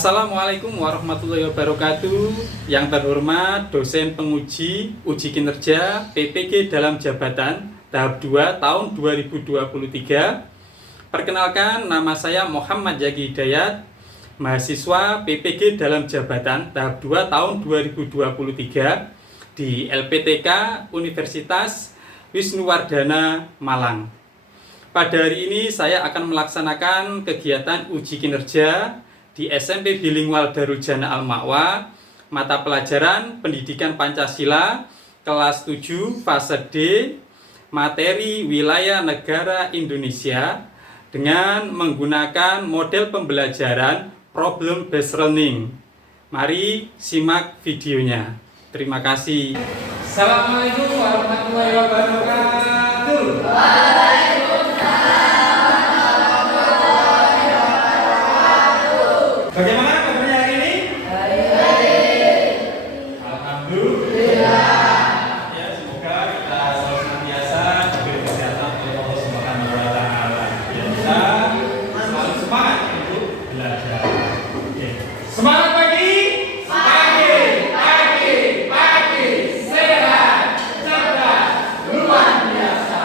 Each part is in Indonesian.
Assalamualaikum warahmatullahi wabarakatuh. Yang terhormat dosen penguji uji kinerja PPG dalam jabatan tahap 2 tahun 2023. Perkenalkan, nama saya Muhammad Zaki Hidayat, mahasiswa PPG dalam jabatan tahap 2 tahun 2023 di LPTK Universitas Wisnuwardana Malang. Pada hari ini saya akan melaksanakan kegiatan uji kinerja di SMP Bilingual Darul Jannah Al-Ma'wa, mata pelajaran Pendidikan Pancasila, kelas 7, fase D, materi Wilayah Negara Indonesia, dengan menggunakan model pembelajaran Problem Based Learning. Mari simak videonya. Terima kasih. Assalamualaikum warahmatullahi wabarakatuh. Bagaimana kabarnya hari ini? Baik. Alhamdulillah. Ya, semoga kita selalu senantiasa diberi kesehatan oleh Allah Subhanahu wa taala. Ya, kita selalu semangat untuk belajar. Oke. Semangat pagi. Pagi. Sehat, cerdas, luar biasa.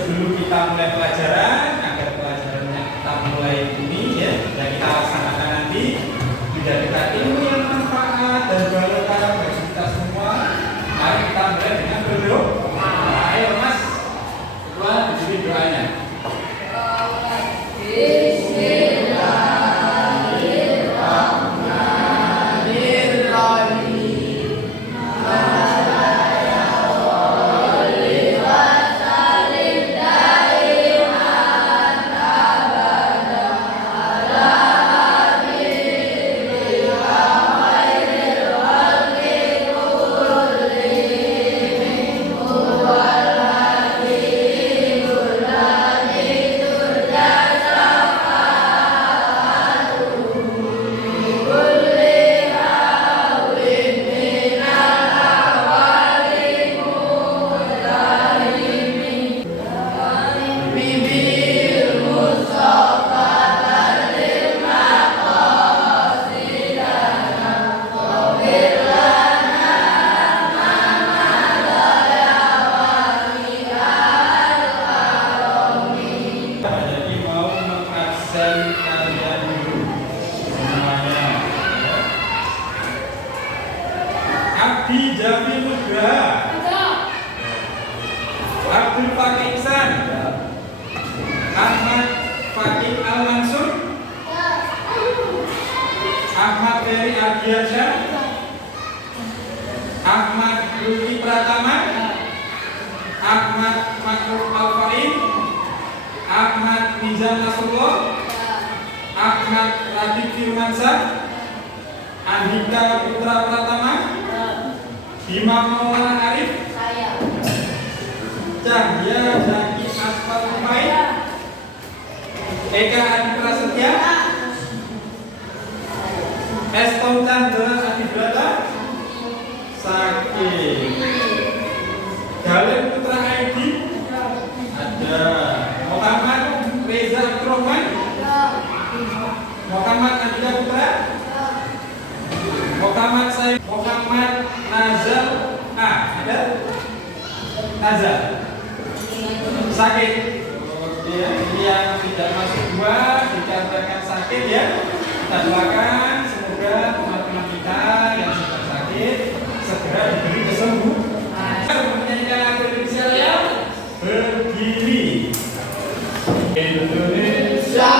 Sebelum kita mulai pelajaran, agar pelajarannya kita mulai ini ya, dan kita laksanakan menjadikan ilmu yang manfaat dan barokah bagi kita semua. Mari kita mulai dengan berdoa. Ayo Mas, ketua diberi doanya. Abdi Jamil Nugraha, Abdul Fakih Ihsan, Ahmad Fakih Al-Mansur, Ahmad Ferry Ardiansyah, Ahmad Lutfi Pratama, Ahmad Makhluk Al-Farid, Ahmad Nizam Nasrullah, Ahmad Radit Firmansyah, Andika Putra Pratama, Imam Maulana Arif, Cahya Zaki Asfal Umay, Eka Adi Prasetya, Eston Chandra Adibrata, Sakit Galem Putra Aidi, ada Muhammad Reza Abdurrahman, Muhammad Andika Putra, Muhammad Said, Muhammad Nazar, ada Nazar sakit. Ya, ini yang tidak masuk dua dikatakan sakit ya. Kita doakan semoga teman-teman kita yang sedang sakit segera diberi kesembuhan. Menyanyikan lagu Indonesia ya. Berdiri. Indonesia.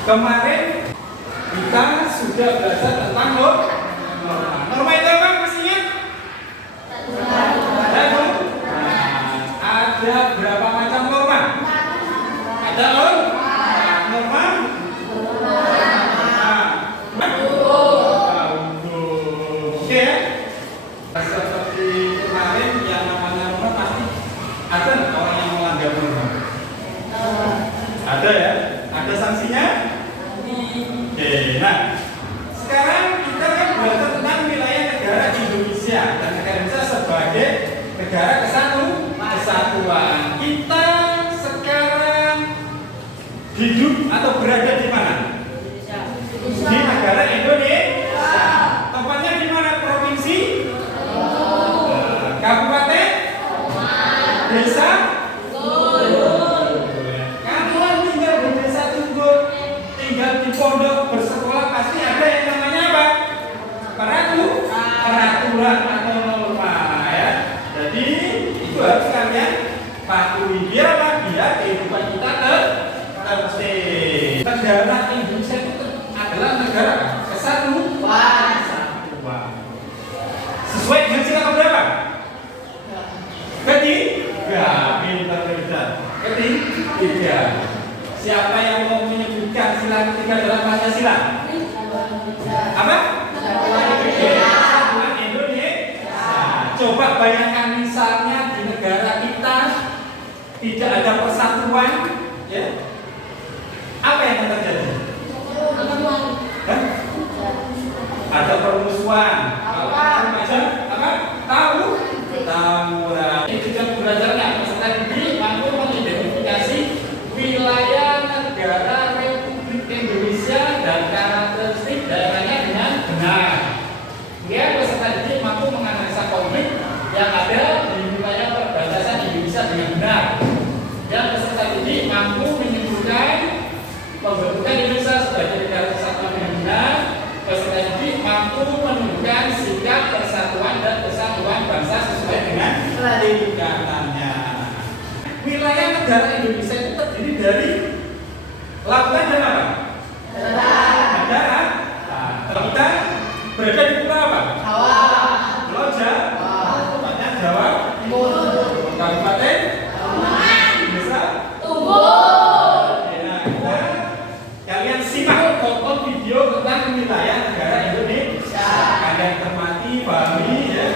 Kemarin kita sudah belajar tentang norma. Norma itu apa? Masih ingat? Ada berapa macam norma? Ada norma? Oke ya? Seperti kemarin yang namanya norma pasti ada orang yang melanggar norma. Ada ya? Ada sanksinya? Oke, nah sekarang kita kan belajar tentang wilayah negara Indonesia dan negara Indonesia sebagai negara kesatuan. Kita sekarang hidup atau berada di mana? Di negara Indonesia. Tempatnya di mana? Provinsi? Kabupaten? Desa? Di pondok bersekolah pasti ada yang namanya apa? Peraturan atau norma ya. Jadi itu harus kalian patuhi biar apa? Biar kehidupan kita tertib. Negara Indonesia itu adalah negara kesatuan. Sesuai dengan sila keberapa? Ketiga. Ketiga. Siapa yang mau menyebutkan sila ketiga dalam Pancasila? Apa? Kesatuan Indonesia. Coba bayangkan misalnya di negara kita tidak ada persatuan, ya? Apa yang akan terjadi? Ada permusuhan. Apa? Tawuran. Ini juga belajarnya peserta didik mampu mengidentifikasi wilayah negara Republik Indonesia dan karakteristik daerahnya dengan benar. Dia peserta didik mampu menganalisa konflik yang ada di wilayah perbatasan Indonesia dengan benar. Dan peserta didik mampu menyimpulkan pembentukan Indonesia sebagai negara kesatuan dengan benar. Peserta didik mampu menunjukkan sikap persatuan dan kesatuan bangsa sesuai dengan tingkatannya. Wilayah negara Indonesia itu terdiri dari lautan dan apa? Darat. Kita berada di pulau apa? Jawa. Pulau Jawa. Tempatnya Jawa. Kabupaten. Desa. Nah, kalian simak tonton video tentang wilayah negara Indonesia. Kalian cermati, pahami ya.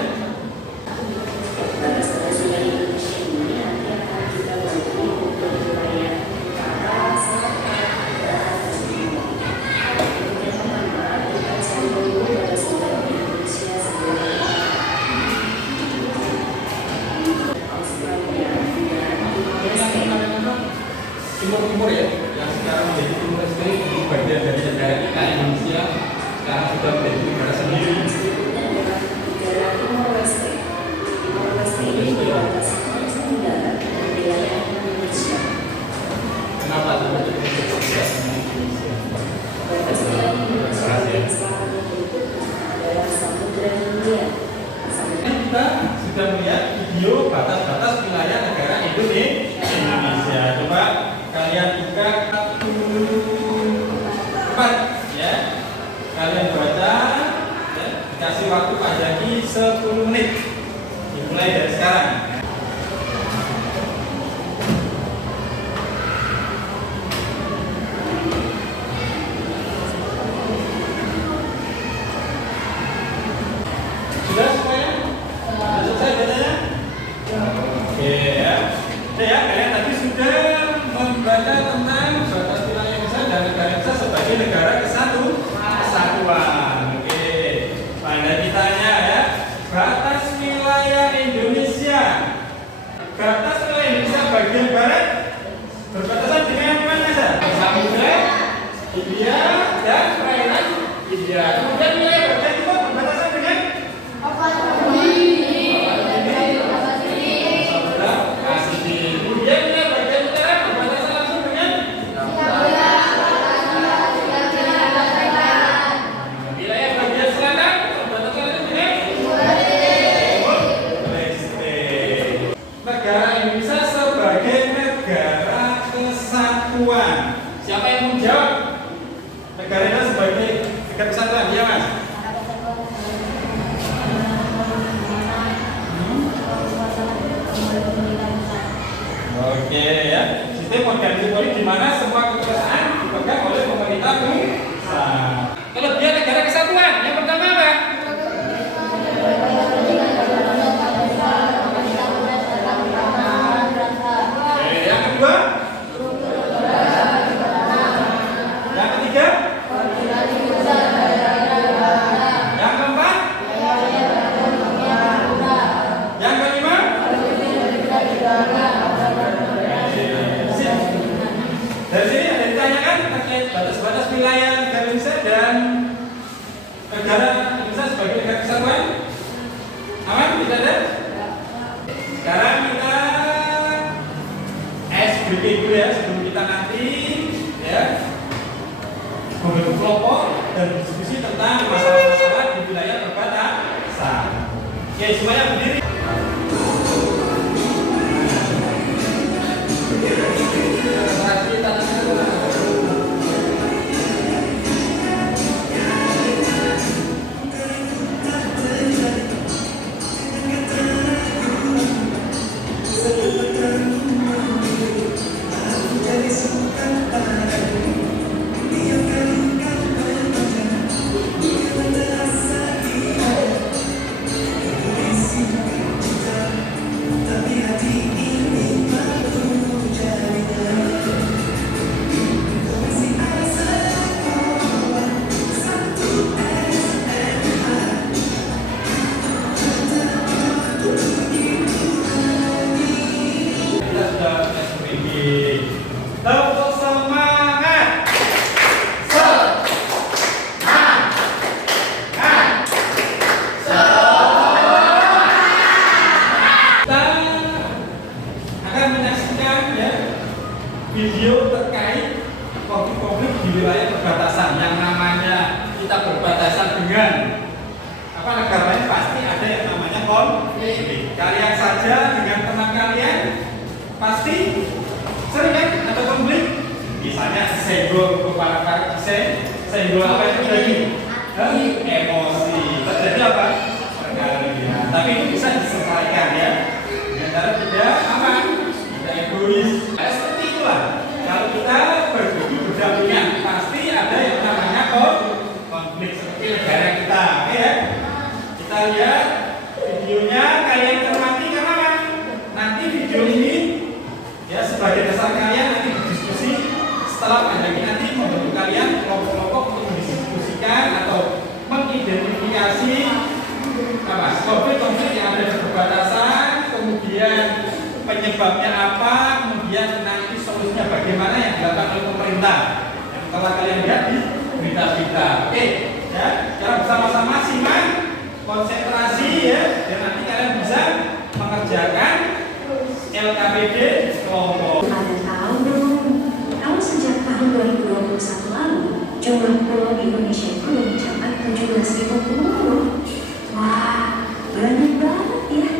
Timur ya, yang sekarang menjadi Timur Leste di bagian dari negara kita Indonesia sekarang sudah menjadi negara sendiri. Timur Leste ini dibatasi udara dan wilayah Indonesia. Kenapa menjadi Indonesia? Kita sudah melihat video batas-batas wilayah negara Indonesia. Coba kalian buka 4 ya. Kalian baca ya. Dikasih waktu Pak Jaki 10 menit. Dimulai dari sekarang. Sudah semuanya? Sudah selesai bacanya? Oke ya. Oke ya, kalian tadi sudah membaca tentang batas wilayah Indonesia dan negara Indonesia sebagai negara kesatuan. Oke, pada ditanya ya, batas wilayah Indonesia. Batas wilayah Indonesia bagian barat berbatasan dengan mana saja? Samudra India dan perairan India. Kemudian wilayah bagian timur berbatasan dengan Siapa yang menjawab? Negaranya sebagai negara kesatuan, ya Mas? Oke ya, sistem organisasi politik di mana semua kekuasaan dipegang oleh pemerintah pusat. Kalau dia negara kesatuan, yang pertama apa? Oke, yang kedua? Yang ketiga? Yang keempat? Yang kelima? Dari sini ada ditanyakan terkait batas-batas wilayah negara Indonesia dan negara Indonesia sebagai negara kesatuan. Aman? Tidak ada? Sekarang kita SBK dulu ya, sebelum kita nanti ya membentuk kelompok dan diskusi tentang masalah-masalah di wilayah perbatasan. Oke, semuanya berdiri. Video terkait konflik-konflik di wilayah perbatasan yang namanya kita berbatasan dengan apa negara lain, pasti ada yang namanya konflik. Kalian saja dengan teman kalian pasti sering kan ada konflik, misalnya senggol kepala senggol apa itu terjadi? Emosi terjadi apa? Perkalian. Tapi itu bisa diselesaikan ya. Antara tidak apa? Tidak egois. Seperti itulah. Kalau kita berhidup berdampingan, pasti ada yang namanya konflik seperti negara kita. Oke ya? Kita lihat videonya, kalian cermati karena apa? Nanti video ini ya sebagai dasar kalian nanti berdiskusi setelah pandemi nanti membantu kalian kelompok-kelompok untuk mendiskusikan atau mengidentifikasi apa konflik-konflik yang ada di perbatasan, kemudian penyebabnya apa, kemudian nanti solusinya bagaimana yang dilakukan oleh pemerintah. Yang telah kalian lihat di berita-berita. Oke, ya, cara bersama-sama simak, konsentrasi ya, dan nanti kalian bisa mengerjakan LKPD kelompok. Pada tahun belum, kalau sejak tahun 2021 lalu, jumlah pulau di Indonesia itu mencapai 17.000 pulau. Wah, banyak banget ya.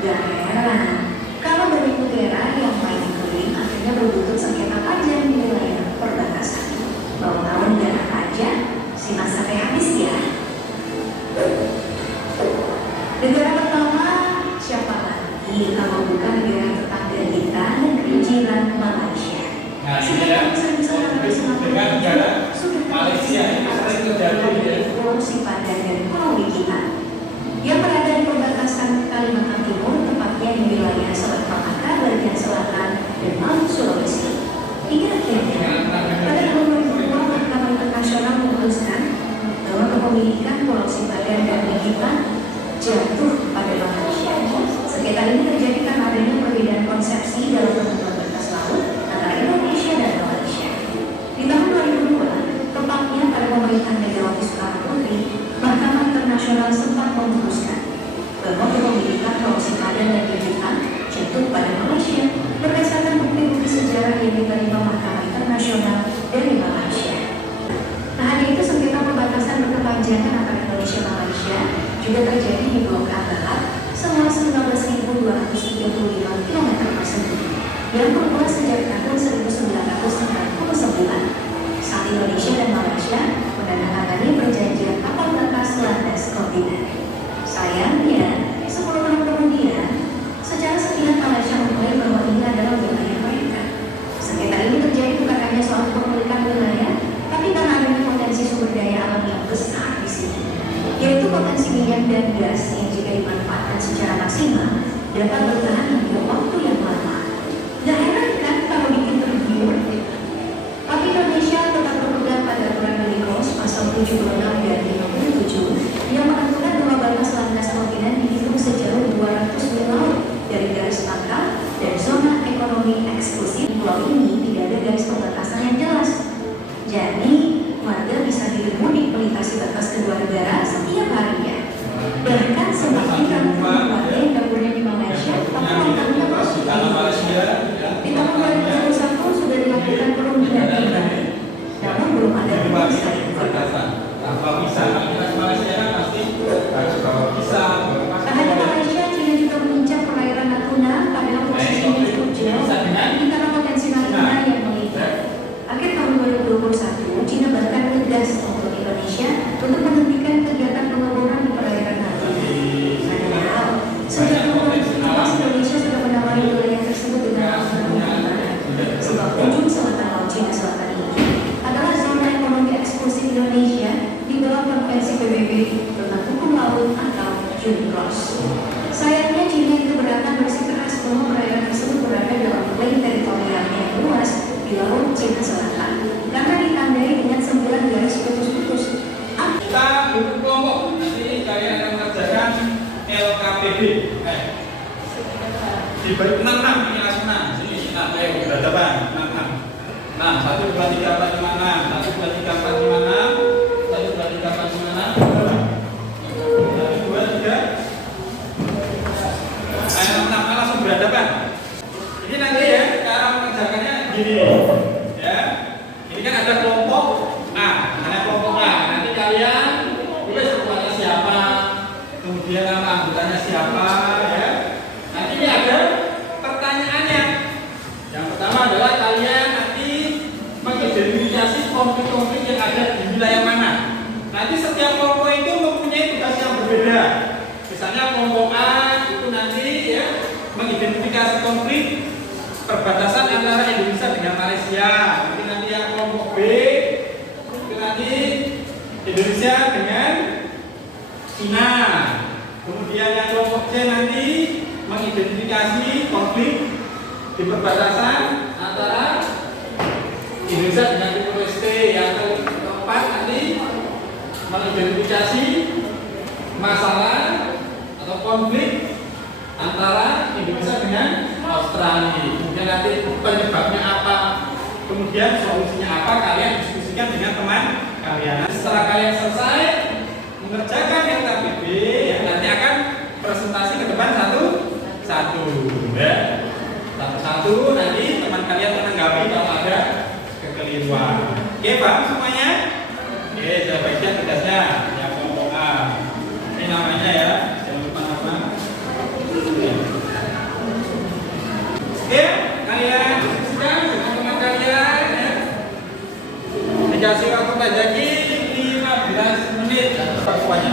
Gak heran kalau dari negara yang paling kering akhirnya berbuntut sengketa pajak di wilayah perbatasan. Mau tahu negara aja, simak sampai habis ya. Negara pertama siapa lagi kalau bukan negara tetangga kita, negeri jiran Malaysia. Nah ini ya, dengan negara Malaysia ini sering terjadi di Sulawesi Padan dan Pulau Gitan yang berada di perbatasan Kalimantan Timur, tepatnya di wilayah Selat Malaka, bagian selatan dan Maluku Sulawesi. Hingga akhirnya pada tahun 2002 Mahkamah Internasional memutuskan bahwa kepemilikan Pulau Sipadan dan Gitan jatuh pada Malaysia. Sengketa ini terjadi karena adanya perbedaan konsepsi dalam penentuan batas laut antara Indonesia dan Malaysia. Di tahun 2002, tepatnya pada pemerintahan Megawati Soekarno Putri, Mahkamah Internasional sempat memutuskan bahwa kepemilikan Pulau Sipadan dan Gitan jatuh pada Malaysia berdasarkan bukti-bukti sejarah yang diterima Mahkamah Internasional dari Malaysia. Tak hanya itu, sengketa perbatasan berkepanjangan antara Indonesia dan Malaysia juga terjadi di Blok A Barat seluas 15.235 km persegi yang berluas sejak tahun 1999 saat Indonesia dan Malaysia populer. Sayangnya, 10 tahun kemudian, secara sepihak Malaysia mengklaim bahwa ini adalah wilayah mereka. Sengketa ini terjadi bukan hanya soal kepemilikan wilayah, tapi karena adanya potensi sumber daya alam yang besar di sini, yaitu potensi minyak dan gas yang jika dimanfaatkan secara maksimal dapat bertahan hingga waktu yang lama. Gak heran kan kalau bikin review? Tapi Indonesia tetap berpegang pada aturan Uniclos pasal 76 dan 57 yang menentukan bahwa batas landas kontinen dihitung sejauh 200 mil laut dari garis pangkal dan zona ekonomi eksklusif. Pulau ini tidak ada garis pembatasan yang jelas. Jadi, warga bisa mudik melintasi batas kedua negara setiap harinya. Bahkan seperti ratusan warga yang dapurnya di Malaysia, tapi langkahnya terus di Malaysia. Di tahun 2021 sudah dilakukan perundingan kembali, namun belum ada keputusan. Tanpa visa, kita ke Malaysia kan pasti harus bawa visa. Tak hanya Malaysia, China juga mengincar perairan Natuna, padahal posisinya cukup jauh karena potensi Natuna yang melimpah. Akhir tahun 2021, China bahkan tegas untuk Indonesia untuk menghentikan kegiatan pengeboran di perairan Natuna. Padahal, sejak 2017 Indonesia sudah menawari wilayah tersebut dengan sebab ujung selatan laut Cina Selatan ini adalah zona ekonomi eksklusif Indonesia di dalam konvensi PBB tentang hukum laut atau UNCLOS. Sayangnya China yang keberatan bersikeras bahwa perairan tersebut berada dalam klaim teritorialnya yang luas di laut Cina Selatan karena ditandai dengan 9 garis putus-putus. Kita duduk kelompok, nanti kalian akan mengerjakan LKPD. Di balik 66 ini langsung 6. Sini kita berhadapan 66. Nah, 1, 2, 3, 4, 5, 6. 1, 2, 3, 4, 5, 6. 1, 2, 3, 4, 5, 6. 1, 2, 3. Ayo 66 langsung berhadapan. Ini nanti ya, cara mengerjakannya gini. Ya. Ini kan ada kelompok A, ada kelompok A. Nanti kalian tulis ketuanya siapa, kemudian nama anggotanya siapa, ya. Nanti ini ada pertanyaannya. Yang pertama adalah kalian nanti mengidentifikasi konflik-konflik yang ada di wilayah mana. Nanti setiap kelompok itu mempunyai tugas yang berbeda. Misalnya kelompok A itu nanti ya mengidentifikasi konflik perbatasan antara Indonesia dengan Malaysia. Nanti yang kelompok B itu nanti Indonesia dengan Cina. Kemudian yang kelompok C nanti mengidentifikasi konflik di perbatasan antara Indonesia dengan Timor Leste. Yang keempat nanti mengidentifikasi masalah atau konflik antara Indonesia dengan Australia. Kemudian nanti penyebabnya apa, kemudian solusinya apa, kalian diskusikan dengan teman kalian. Setelah kalian selesai mengerjakan LKPD, ya, nanti akan presentasi ke depan satu-satu. Ya. Satu-satu nanti teman kalian menanggapi kalau ada kekeliruan. Oke, paham semuanya? Oke, saya bagian tugasnya yang kelompok A. Ini namanya ya, jangan lupa nama. Oke, kalian diskusikan dengan teman kalian ya. Dikasih waktu lagi 15 menit semuanya.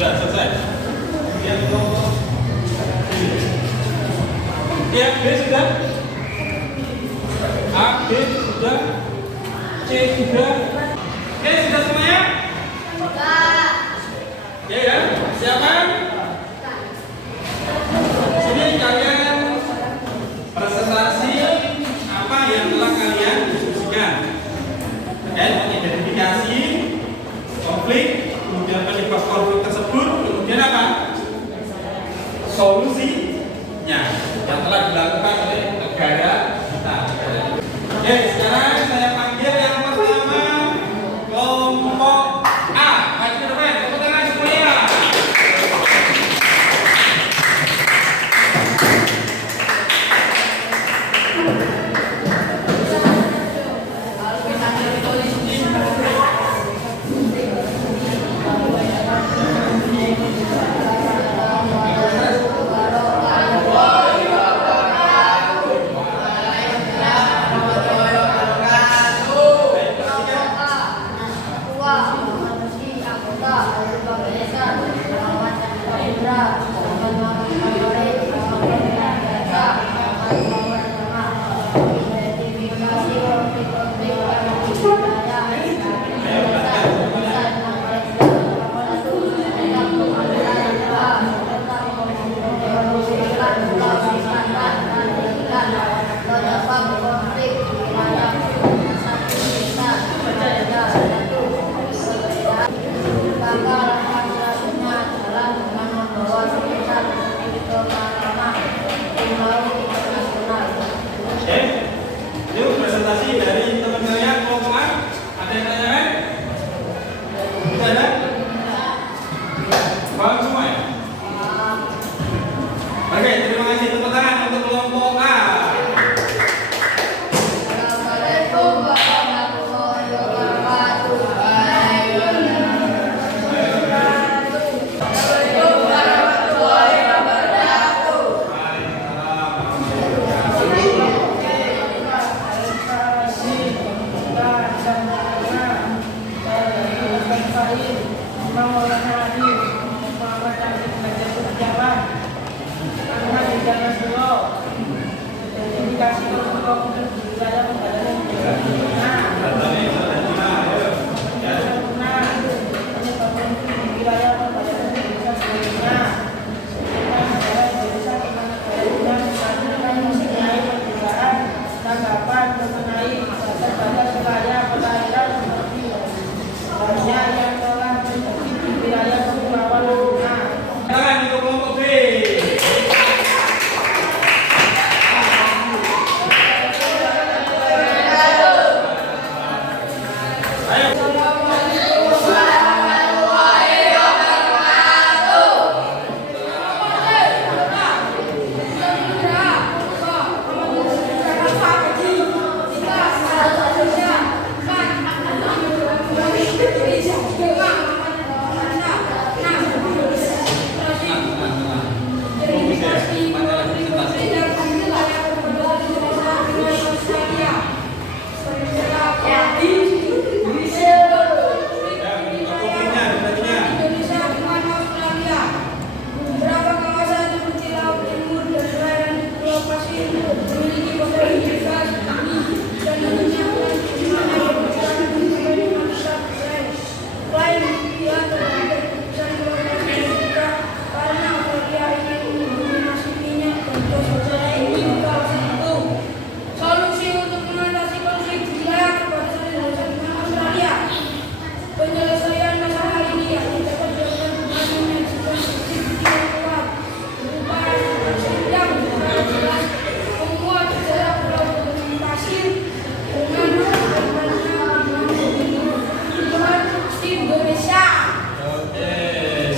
Sudah selesai. Kemudian kelompok ya, B sudah, A, B sudah, C sudah. Oke, sudah semuanya? Oke ya, siapa? Sini kalian presentasi apa yang telah kalian diskusikan terkait mengidentifikasi konflik, kemudian penyebab konflik tersebut, kemudian apa? Solusinya yang telah dilakukan oleh negara kita. Oke, sekarang saya panggil yang pertama kelompok A. Maju ke depan, tepuk tangan semuanya. lain, Imam Maulana Ali, Muhammad Taufik Belajar Berjalan, Ahmad Hidayat Solo, dan dikasih untuk wilayah pembelajaran desa Sempurna, wilayah pembelajaran desa Sempurna, desa Kementerian mengenai perbedaan tanggapan mengenai batas-batas wilayah perairan seperti banyak yang telah terjadi di wilayah Kepulauan Natuna. Tangan untuk kelompok B.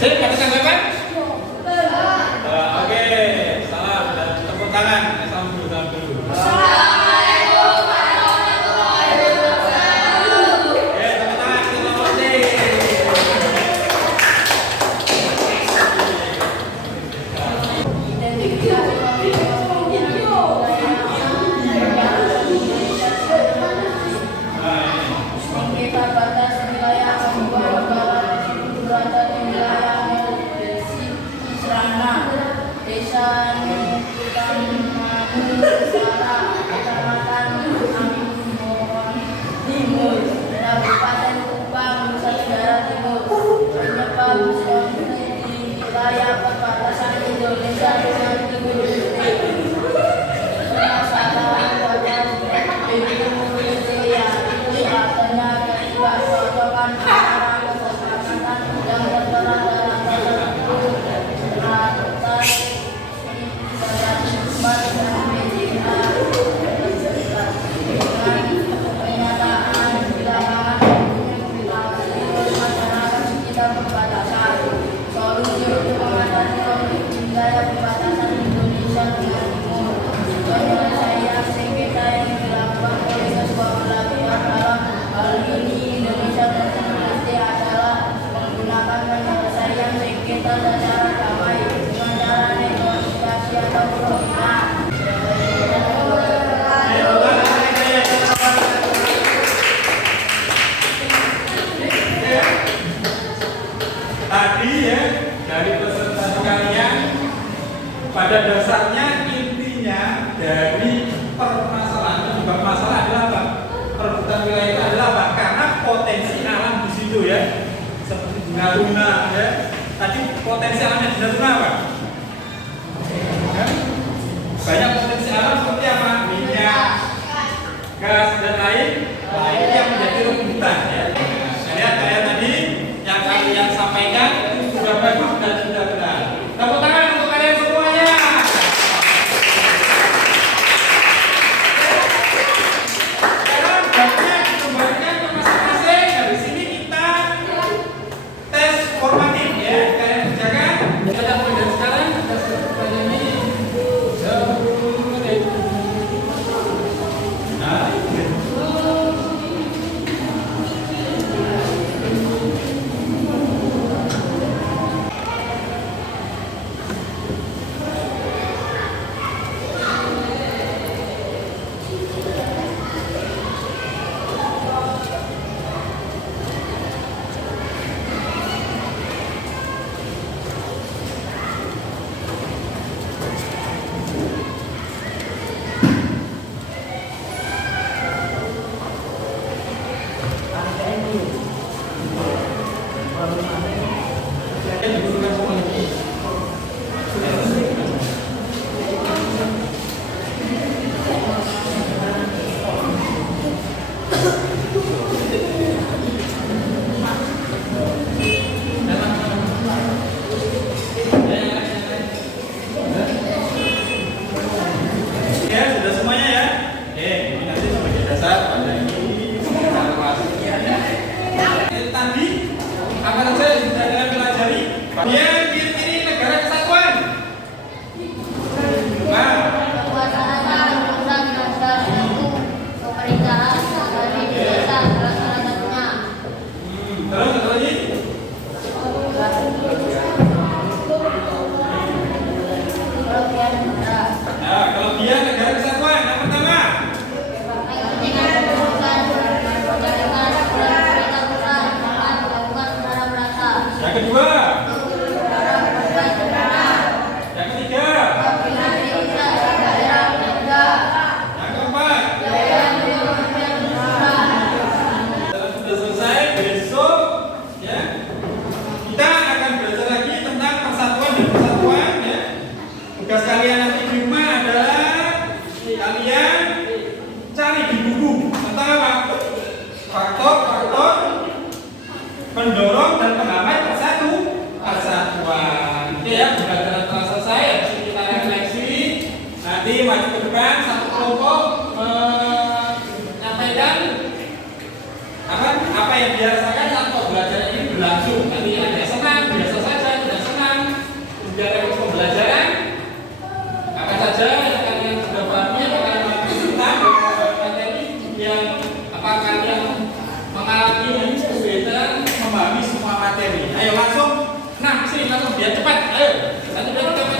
Saya ada tanggapan? Oke, salam dan tepuk tangan. Salam dulu, salam dulu. Assalamualaikum warahmatullahi wabarakatuh. Oke, tepuk tangan untuk kelompok C. Sengketa batas wilayah Papua Barat berada di wilayah Desi Serana, Desa Nukutan Madu Utara, Kecamatan Ambon Timur, Kabupaten Kupang, Nusa Tenggara Timur, penyebab konflik di wilayah perbatasan Indonesia dengan Timur Leste. Masalah batas Indonesia itu adanya ketidakcocokan antara kesepakatan yang tertera dalam batas itu atas dan media dengan pernyataan di lapangan masyarakat sekitar perbatasan. Solusi untuk mengatasi konflik di wilayah perbatasan Indonesia dengan Timur, penyelesaian sengketa yang dilakukan oleh kedua belah pihak dalam hal ini Indonesia dan Timor Leste adalah menggunakan penyelesaian sengketa secara damai dengan cara negosiasi atau perundingan. Tadi ya, dari presentasi kalian, pada dasarnya intinya dari permasalahan penyebab masalah adalah apa? Perebutan wilayah itu adalah apa? Karena potensi alam di situ ya, seperti di Natuna ya. Tadi potensi alamnya di Natuna apa? Ya? Banyak potensi alam seperti apa? Minyak, gas dan lain yang menjadi rebutan ya. Lihat kalian tadi yang kalian sampaikan itu sudah bagus dan sudah benar. Tepuk tangan untuk kalian semuanya. Sekarang baiknya dikembalikan ke masing-masing. Dari sini kita tes formatif ya. Kalian kerjakan. Kita mulai dari sekarang. Kita selesai ini 10 menit. Nah, Dibutuhkan semua. Ya, sudah semuanya ya. Ini nanti sebagai dasar pada ini tadi apa saja yang sudah kalian pelajari? Bagian kiri-kiri negara kesatuan. Nah, Kekuasaan, undang-undang, satu, pemerintahan, dari desa, salah satunya. terus satu lagi. Kelebihan negara. Nah, kelebihan negara kesatuan yang pertama. Kepentingan keputusan, menjalankan perintah pusat, dapat dilakukan secara merata. Yang kedua. Secara berbuat sederhana, Yang ketiga. pimpinan desa dan daerah juga. Yang keempat. Biaya pemerintahan pusat. Sudah selesai, besok ya kita akan belajar lagi tentang persatuan dan kesatuan ya. Tugas kalian nanti di rumah adalah kalian cari di buku tentang apa? Faktor-faktor pendorong dan penghambat persatuan. Oke ya, pembelajaran telah selesai. Habis itu kita refleksi. Nanti maju ke depan satu kelompok menyampaikan apa yang dirasakan saat pembelajaran ini berlangsung. Nanti ada senang, biasa saja, tidak senang. Kemudian refleksi pembelajaran. Apa saja yang kalian sudah pahami, apa kalian mengerti tentang materi yang apa kalian mengalami kesulitan memahami semua materi. Ayo langsung, nah sini langsung biar cepat. Ayo, 1, 2, 3.